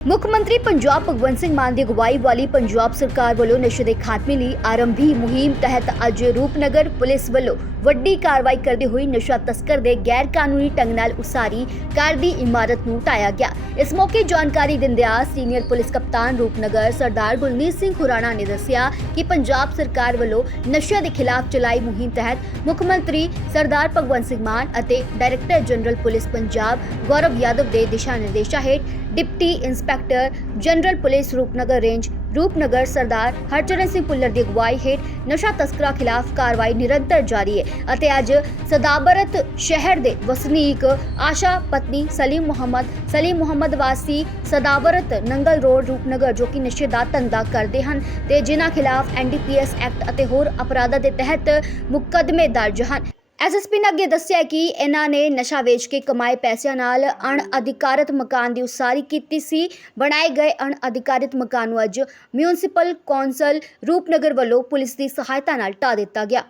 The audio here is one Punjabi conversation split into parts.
ਮੁੱਖ ਮੰਤਰੀ ਪੰਜਾਬ ਭਗਵੰਤ ਸਿੰਘ ਮਾਨ ਦੀ ਅਗਵਾਈ ਵਾਲੀ ਪੰਜਾਬ ਸਰਕਾਰ ਵੱਲੋਂ ਨਸ਼ੇ ਦੇ ਖਾਤਮੇ ਲਈ ਆਰੰਭੀ ਮੁਹਿੰਮ ਤਹਿਤ ਅੱਜ ਰੂਪਨਗਰ ਪੁਲਿਸ ਵੱਲੋਂ ਵੱਡੀ ਕਾਰਵਾਈ ਕਰਦੇ ਹੋਏ ਨਸ਼ਾ ਤਸਕਰ ਦੇ ਗੈਰ ਕਾਨੂੰਨੀ ਢੰਗ ਨਾਲ ਉਸਾਰੀ ਕਾਰ ਦੀ ਇਮਾਰਤ ਨੂੰ ਢਾਇਆ ਗਿਆ। ਇਸ ਮੌਕੇ ਜਾਣਕਾਰੀ ਦਿੰਦਿਆਂ ਸੀਨੀਅਰ ਪੁਲਿਸ ਕਪਤਾਨ ਰੂਪਨਗਰ ਸਰਦਾਰ ਗੁਰਮੀਤ ਸਿੰਘ ਖੁਰਾਣਾ ਨੇ ਦੱਸਿਆ ਕਿ ਪੰਜਾਬ ਸਰਕਾਰ ਵੱਲੋਂ ਨਸ਼ਿਆਂ ਦੇ ਖਿਲਾਫ ਚਲਾਈ ਮੁਹਿੰਮ ਤਹਿਤ ਮੁੱਖ ਮੰਤਰੀ ਸਰਦਾਰ ਭਗਵੰਤ ਸਿੰਘ ਮਾਨ ਅਤੇ director general police Punjab Gaurav Yadav ਦੇ ਦਿਸ਼ਾ ਨਿਰਦੇਸ਼ਾਂ ਹੇਠ deputy inspector general police Rupnagar range, Rupnagar Sardar Harcharan Singh Bhullar ਦੀ ਅਗਵਾਈ ਹੇਠ ਨਸ਼ਾ ਤਸਕਰਾਂ ਖਿਲਾਫ ਕਾਰਵਾਈ ਨਿਰੰਤਰ ਜਾਰੀ ਹੈ ਅਤੇ ਅੱਜ ਸਦਾਬਰਤ ਸ਼ਹਿਰ ਦੇ ਵਸਨੀਕ ਆਸ਼ਾ ਪਤਨੀ ਸਲੀਮ ਮੁਹੰਮਦ ਸਲੀਮ ਮੁਹੰਮਦ ਵਾਸੀ ਸਦਾਬਰਤ ਨੰਗਲ ਰੋਡ, ਰੂਪਨਗਰ, ਜੋ ਕਿ ਨਸ਼ੇ ਦਾ ਧੰਦਾ ਕਰਦੇ ਹਨ ਤੇ ਜਿਨ੍ਹਾਂ ਖਿਲਾਫ ਐਨਡੀਪੀਐਸ ਐਕਟ ਅਤੇ ਹੋਰ ਅਪਰਾਧਾਂ ਦੇ ਤਹਿਤ ਮੁਕੱਦਮੇ ਦਰਜ ਹਨ। ਐਸਐਸਪੀ ਨੇ ਅੱਗੇ ਦੱਸਿਆ ਕਿ ਇਹਨਾਂ ਨੇ ਨਸ਼ਾ ਵੇਚ ਕੇ ਕਮਾਏ ਪੈਸਿਆਂ ਨਾਲ ਅਣਅਧਿਕਾਰਤ ਮਕਾਨ ਦੀ ਉਸਾਰੀ ਕੀਤੀ ਸੀ। ਬਣਾਏ ਗਏ ਅਣਅਧਿਕਾਰਤ ਮਕਾਨ ਨੂੰ ਅੱਜ ਮਿਊਨਿਸਪਲ ਕੌਂਸਲ ਰੂਪਨਗਰ ਵੱਲੋਂ ਪੁਲਿਸ ਦੀ ਸਹਾਇਤਾ ਨਾਲ ਢਾ ਦਿੱਤਾ ਗਿਆ।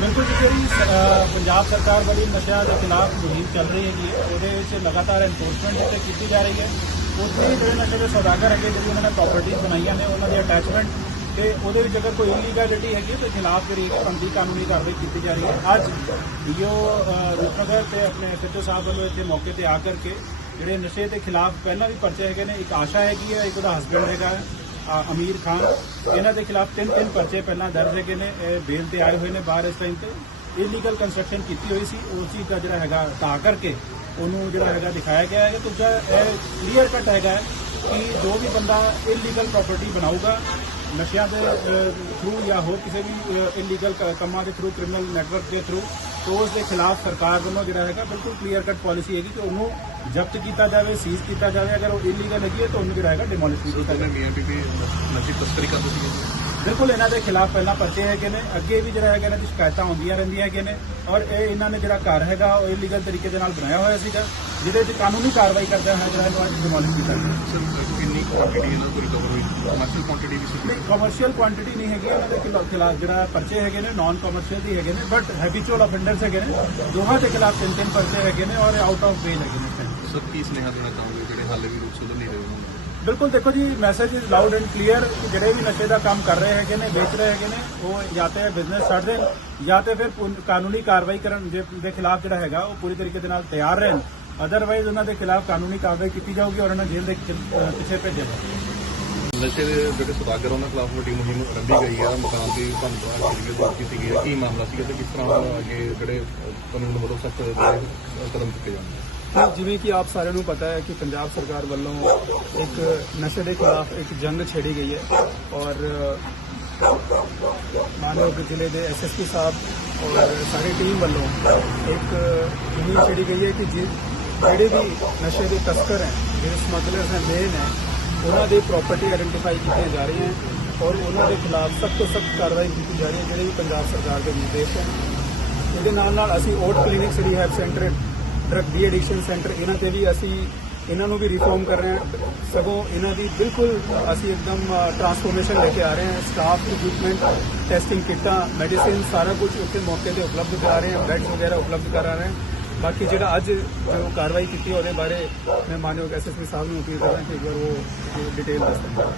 ਬਿਲਕੁਲ ਜੀ ਜਿਹੜੀ ਅ, ਪੰਜਾਬ ਸਰਕਾਰ ਵੱਲੋਂ ਨਸ਼ਿਆਂ ਦੇ ਖਿਲਾਫ ਮੁਹਿੰਮ ਚੱਲ ਰਹੀ ਹੈਗੀ ਹੈ ਉਹਦੇ ਵਿੱਚ ਲਗਾਤਾਰ ਐਨਫੋਰਸਮੈਂਟ ਜਿੱਥੇ ਕੀਤੀ ਜਾ ਰਹੀ ਹੈ। ਉੱਥੇ ਹੀ ਜਿਹੜੇ ਨਸ਼ੇ ਦੇ ਸੌਦਾਗਰ ਹੈਗੇ ਜਿਹੜੀ ਉਹਨਾਂ ਨੇ ਪ੍ਰਾਪਰਟੀਆਂ ਬਣਾਈਆਂ ਨੇ ਉਹਨਾਂ ਦੀ ਅਟੈਚਮੈਂਟ ਤੇ ਉਹਦੇ ਵਿੱਚ ਅਗਰ ਕੋਈ ਇਲੀਗੈਲਿਟੀ ਹੈਗੀ ਤਾਂ ਖਿਲਾਫ ਜਿਹੜੀ ਬੰਦੀ ਕਾਨੂੰਨੀ ਕਾਰਵਾਈ ਕੀਤੀ ਜਾ ਰਹੀ ਹੈ। ਅੱਜ ਡੀਓ ਰੂਪਨਗਰ ਤੇ ਆਪਣੇ ਐਸਐਚਓ ਸਾਹਿਬ ਵੱਲੋਂ ਇੱਥੇ ਮੌਕੇ ਤੇ ਆ ਕਰਕੇ ਜਿਹੜੇ ਨਸ਼ੇ ਦੇ ਖਿਲਾਫ ਪਹਿਲਾਂ ਵੀ ਪਰਚੇ ਹੈਗੇ ਨੇ, ਇੱਕ ਆਸ਼ਾ ਹੈਗੀ ਹੈ, ਇੱਕ ਉਹਦਾ ਹਸਬੰਡ ਹੈਗਾ ਅਮੀਰ ਖਾਨ। ਇਹਨਾਂ ਦੇ ਖਿਲਾਫ ਤਿੰਨ ਤਿੰਨ ਪਰਚੇ ਪਹਿਲਾਂ ਦਰਜ ਹੈਗੇ ਨੇ, ਇਹ ਬੇਲ ਤੇ ਆਏ ਹੋਏ ਨੇ ਬਾਹਰ ਇਸ ਟਾਈਮ ਤੇ। ਇਲੀਗਲ ਕੰਸਟਰਕਸ਼ਨ ਕੀਤੀ ਹੋਈ ਸੀ ਉਸ ਚੀਜ਼ ਦਾ ਜਿਹੜਾ ਹੈਗਾ ਤਾਂ ਕਰਕੇ ਉਹਨੂੰ ਜਿਹੜਾ ਹੈਗਾ ਦਿਖਾਇਆ ਗਿਆ ਹੈ। ਦੂਜਾ ਇਹ ਕਲੀਅਰ ਕੱਟ ਹੈਗਾ ਕਿ ਜੋ ਵੀ ਬੰਦਾ ਇਲੀਗਲ ਪ੍ਰਾਪਰਟੀ ਬਣਾਊਗਾ ਨਸ਼ਿਆਂ ਦੇ ਥਰੂ ਜਾਂ ਹੋਰ ਕਿਸੇ ਵੀ ਇਲੀਗਲ ਕੰਮਾਂ ਦੇ ਥਰੂ ਕ੍ਰਿਮੀਨਲ ਨੈਟਵਰਕ ਦੇ ਥਰੂ ਉਸ ਦੇ ਖਿਲਾਫ ਸਰਕਾਰ ਵੱਲੋਂ ਜਿਹੜਾ ਹੈਗਾ ਬਿਲਕੁਲ ਕਲੀਅਰ ਕੱਟ ਪਾਲਿਸੀ ਹੈਗੀ ਕਿ ਉਹਨੂੰ ਜ਼ਬਤ ਕੀਤਾ ਜਾਵੇ ਸੀਜ਼ ਕੀਤਾ ਜਾਵੇ ਅਗਰ ਉਹ ਇਲੀਗਲ ਹੈਗੀ ਹੈ ਤਾਂ ਉਹਨੂੰ ਜਿਹੜਾ ਹੈਗਾ ਡਿਮੋਲਿਸ਼ ਕੀਤਾ ਜਾਵੇ ਮੀਆਂ ਬੀਬੀ ਨਸ਼ੀ ਤਸਕਰੀ ਕਰਦੇ ਸੀਗੇ ਬਿਲਕੁਲ ਇਹਨਾਂ ਦੇ ਖਿਲਾਫ ਪਹਿਲਾਂ ਪਰਚੇ ਹੈਗੇ ਨੇ ਅੱਗੇ ਵੀ ਜਿਹੜਾ ਹੈਗਾ ਇਹਨਾਂ ਦੀ ਸ਼ਿਕਾਇਤਾਂ ਹੁੰਦੀਆਂ ਰਹਿੰਦੀਆਂ ਹੈਗੇ ਨੇ ਔਰ ਇਹ ਇਹਨਾਂ ਨੇ ਜਿਹੜਾ ਘਰ ਹੈਗਾ ਉਹ ਇਲੀਗਲ ਤਰੀਕੇ ਦੇ ਨਾਲ ਬਣਾਇਆ ਹੋਇਆ ਸੀਗਾ ਜਿਹਦੇ ਵਿੱਚ ਕਾਨੂੰਨੀ ਕਾਰਵਾਈ ਕਰਦਾ ਹੈ ਜਿਹੜਾ ਇਹਨੂੰ ਅੱਜ ਡਿਮੋਲਿਸ਼ ਕੀਤਾ ਗਿਆ। ਕੁਆਂਟੀਟੀ ਇਹਨਾਂ ਤੋਂ ਰਿਕਵਰ ਹੋਈ ਕਮਰਸ਼ੀਅਲ ਕੁਆਂਟੀਟੀ ਵੀ ਸੀ ਨਹੀਂ ਕਮਰਸ਼ੀਅਲ ਕੁਆਂਟੀਟੀ ਨਹੀਂ ਹੈਗੀ ਉਹਨਾਂ ਦੇ ਖਿਲਾ- ਖਿਲਾਫ ਜਿਹੜਾ ਪਰਚੇ ਹੈਗੇ ਨੇ ਨਾਨ ਕਮਰਸ਼ੀਅਲ ਦੀ ਹੈਗੇ ਨੇ ਬਟ ਹੈਬਿਚੁਅਲ ਅਫੈਂਡਰਸ ਹੈਗੇ ਨੇ ਦੋਹਾਂ ਦੇ ਖਿਲਾਫ ਤਿੰਨ ਤਿੰਨ ਪਰਚੇ ਹੈਗੇ ਨੇ ਔਰ ਆਊਟ ਆਫ ਬੇਲ ਹੈਗੇ ਨੇ ਇਸ time। ਸਰ ਕੀ ਸੁਨੇਹਾ ਦੇਣਾ ਚਾਹੋਗੇ ਜਿਹੜੇ ਹਾਲੇ ਵੀ ਰੂਪ ਸੁਧਰ ਨਹੀਂ ਰਹੇ ਉਹਨਾਂ ਨੂੰ ਬਿਲਕੁਲ ਦੇਖੋ ਜੀ message is loud and clear ਕਿ ਜਿਹੜੇ ਵੀ ਨਸ਼ੇ ਦਾ ਕੰਮ ਕਰ ਰਹੇ ਹੈਗੇ ਨੇ ਵੇਚ ਰਹੇ ਹੈਗੇ ਨੇ ਉਹ ਜਾਂ ਤੇ ਬਿਜ਼ਨਸ ਛੱਡ ਦੇਣ ਜਾਂ ਤੇ ਫਿਰ ਕਾਨੂੰਨੀ ਕਾਰਵਾਈ ਕਰਨ ਦੇ ਖਿਲਾਫ ਜਿਹੜਾ ਹੈਗਾ ਉਹ ਪੂਰੀ ਤਰੀਕੇ ਦੇ ਨਾਲ ਤਿਆਰ ਰਹਿਣ ਅਦਰਵਾਈਜ਼ ਉਹਨਾਂ ਦੇ ਖਿਲਾਫ ਕਾਨੂੰਨੀ ਕਾਰਵਾਈ ਕੀਤੀ ਜਾਊਗੀ ਔਰ ਉਹਨਾਂ ਜੇਲ੍ਹ ਦੇ ਪਿੱਛੇ ਭੇਜਿਆ ਜਾਊਗਾ। ਨਸ਼ੇ ਦੇ ਜਿਹੜੇ ਸੁਦਾਗਰ ਉਹਨਾਂ ਖਿਲਾਫ ਵੱਡੀ ਮੁਹਿੰਮ ਆਰੰਭੀ ਗਈ ਹੈ ਮਕਾਨ ਦੀ ਭੰਨਤੋੜ ਕੀਤੀ ਗਈ ਹੈ। ਕੀ ਮਾਮਲਾ ਸੀਗਾ ਤੇ ਕਿਸ ਤਰ੍ਹਾਂ ਅੱਗੇ ਜਿਹੜੇ ਕਾਨੂੰਨ ਵੱਲੋਂ ਸਖਤ ਕਦਮ ਚੁੱਕੇ ਜਾਣਗੇ? ਜਿਵੇਂ ਕਿ ਆਪ ਸਾਰਿਆਂ ਨੂੰ ਪਤਾ ਹੈ ਕਿ ਪੰਜਾਬ ਸਰਕਾਰ ਵੱਲੋਂ ਇੱਕ ਨਸ਼ੇ ਦੇ ਖਿਲਾਫ ਇੱਕ ਜੰਗ ਛੇੜੀ ਗਈ ਹੈ ਔਰ ਮਾਨਵ ਜ਼ਿਲ੍ਹੇ ਦੇ ਐਸਐਸਪੀ ਸਾਹਿਬ ਔਰ ਸਾਰੀ ਟੀਮ ਵੱਲੋਂ ਇੱਕ ਮੁਹਿੰਮ ਛੇੜੀ ਗਈ ਹੈ ਕਿ ਜਿ- ਜਿਹੜੇ ਵੀ ਨਸ਼ੇ ਦੇ ਤਸਕਰ ਹੈ, ਜਿਹੜੇ ਸਮਗਲਰਸ ਹੈ ਮੇਨ ਹੈ, ਉਹਨਾਂ ਦੀ ਪ੍ਰਾਪਰਟੀ ਆਇਡੈਂਟੀਫਾਈ ਕੀਤੀਆਂ ਜਾ ਰਹੀਆਂ ਔਰ ਉਹਨਾਂ ਦੇ ਖਿਲਾਫ ਸਖਤ ਤੋਂ ਸਖਤ ਕਾਰਵਾਈ ਕੀਤੀ ਜਾ ਰਹੀ ਹੈ, ਜਿਹੜੇ ਵੀ ਪੰਜਾਬ ਸਰਕਾਰ ਦੇ ਨਿਰਦੇਸ਼ ਹੈ। ਇਹਦੇ ਨਾਲ ਨਾਲ ਅਸੀਂ OAT clinics rehab centre drug de addiction centre ਇਹਨਾਂ ਤੇ ਵੀ ਅਸੀਂ ਇਹਨਾਂ ਨੂੰ ਵੀ ਰਿਫਾਰਮ ਕਰ ਰਹੇ ਹਾਂ। ਸਗੋਂ ਇਹਨਾਂ ਦੀ ਬਿਲਕੁਲ ਅਸੀਂ ਇੱਕਦਮ ਟਰਾਂਸਫੋਰਮੇਸ਼ਨ ਲੈ ਕੇ ਆ ਰਹੇ ਹਾਂ। ਸਟਾਫ ਇਕਵਿਪਮੈਂਟ ਟੈਸਟਿੰਗ ਕਿੱਟਾਂ ਮੈਡੀਸਿਨ ਸਾਰਾ ਕੁਝ ਉੱਥੇ ਮੌਕੇ ਤੇ ਉਪਲਬਧ ਕਰਾ ਰਹੇ ਹਾਂ। ਬੈਡਸ ਵਗੈਰਾ ਉਪਲਬਧ ਕਰਾ ਰਹੇ ਹਾਂ। ਬਾਕੀ ਜਿਹੜਾ ਅੱਜ ਜੋ ਕਾਰਵਾਈ ਕੀਤੀ ਉਹਦੇ ਬਾਰੇ ਮੈਂ ਮਾਨਯੋਗ ਐਸਐਸਪੀ ਸਾਹਿਬ ਨੂੰ ਅਪੀਲ ਕਰਾਂ ਕਿ ਇੱਕ ਵਾਰ ਉਹ ਡਿਟੇਲ ਦੱਸ ਦੇਣ।